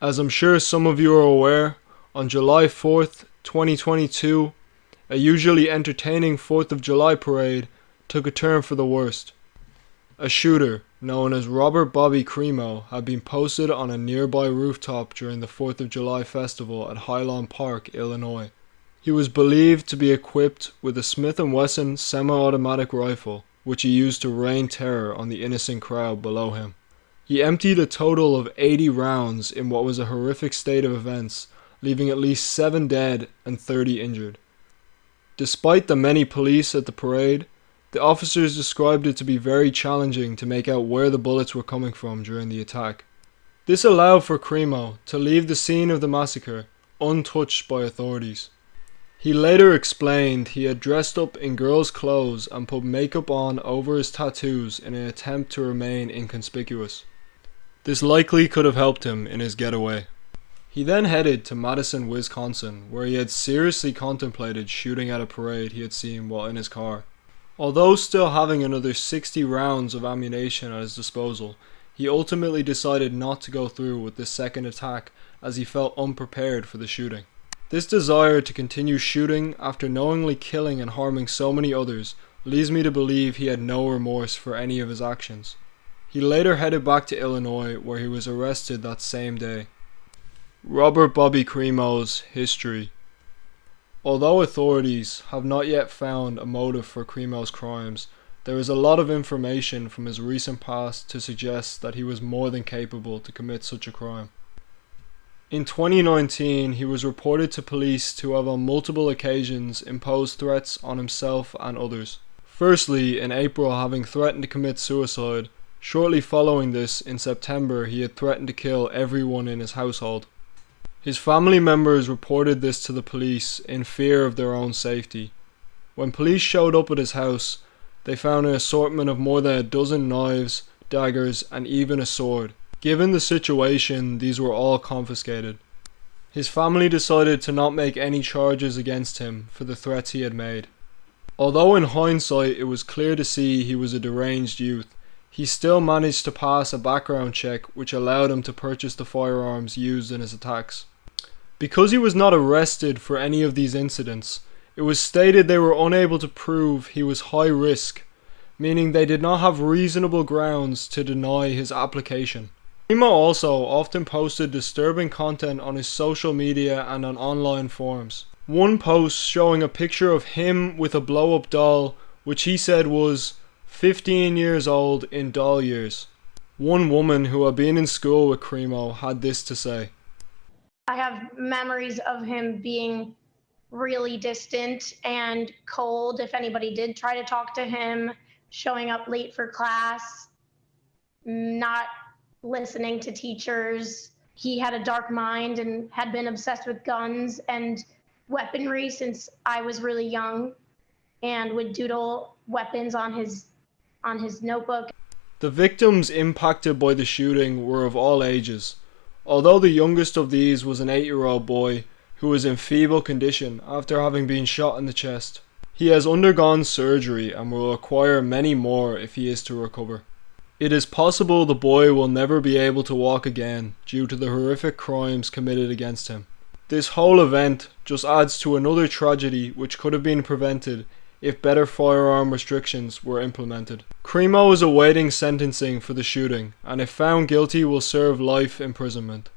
As I'm sure some of you are aware, on July 4th, 2022, a usually entertaining 4th of July parade took a turn for the worst. A shooter, known as Robert Bobby Crimo, had been posted on a nearby rooftop during the 4th of July festival at Highland Park, Illinois. He was believed to be equipped with a Smith & Wesson semi-automatic rifle, which he used to rain terror on the innocent crowd below him. He emptied a total of 80 rounds in what was a horrific state of events, leaving at least 7 dead and 30 injured. Despite the many police at the parade, the officers described it to be very challenging to make out where the bullets were coming from during the attack. This allowed for Crimo to leave the scene of the massacre untouched by authorities. He later explained he had dressed up in girls' clothes and put makeup on over his tattoos in an attempt to remain inconspicuous. This likely could have helped him in his getaway. He then headed to Madison, Wisconsin, where he had seriously contemplated shooting at a parade he had seen while in his car. Although still having another 60 rounds of ammunition at his disposal, he ultimately decided not to go through with this second attack as he felt unprepared for the shooting. This desire to continue shooting after knowingly killing and harming so many others leads me to believe he had no remorse for any of his actions. He later headed back to Illinois, where he was arrested that same day. Robert Bobby Crimo's history. Although authorities have not yet found a motive for Crimo's crimes, there is a lot of information from his recent past to suggest that he was more than capable to commit such a crime. In 2019, he was reported to police to have on multiple occasions imposed threats on himself and others. Firstly, in April, having threatened to commit suicide. Shortly following this, in September, he had threatened to kill everyone in his household. His family members reported this to the police in fear of their own safety. When police showed up at his house, they found an assortment of more than a dozen knives, daggers, and even a sword. Given the situation, these were all confiscated. His family decided to not make any charges against him for the threats he had made. Although in hindsight it was clear to see he was a deranged youth, he still managed to pass a background check which allowed him to purchase the firearms used in his attacks. Because he was not arrested for any of these incidents, it was stated they were unable to prove he was high risk, meaning they did not have reasonable grounds to deny his application. Crimo also often posted disturbing content on his social media and on online forums. One post showing a picture of him with a blow-up doll, which he said was 15 years old in doll years. One woman who had been in school with Crimo had this to say. I have memories of him being really distant and cold if anybody did try to talk to him, showing up late for class, not listening to teachers. He had a dark mind and had been obsessed with guns and weaponry since I was really young, and would doodle weapons on his notebook. The victims impacted by the shooting were of all ages, although the youngest of these was an 8-year-old boy who was in feeble condition after having been shot in the chest. He has undergone surgery and will require many more if he is to recover. It is possible the boy will never be able to walk again due to the horrific crimes committed against him. This whole event just adds to another tragedy which could have been prevented if better firearm restrictions were implemented. Crimo is awaiting sentencing for the shooting, and if found guilty will serve life imprisonment.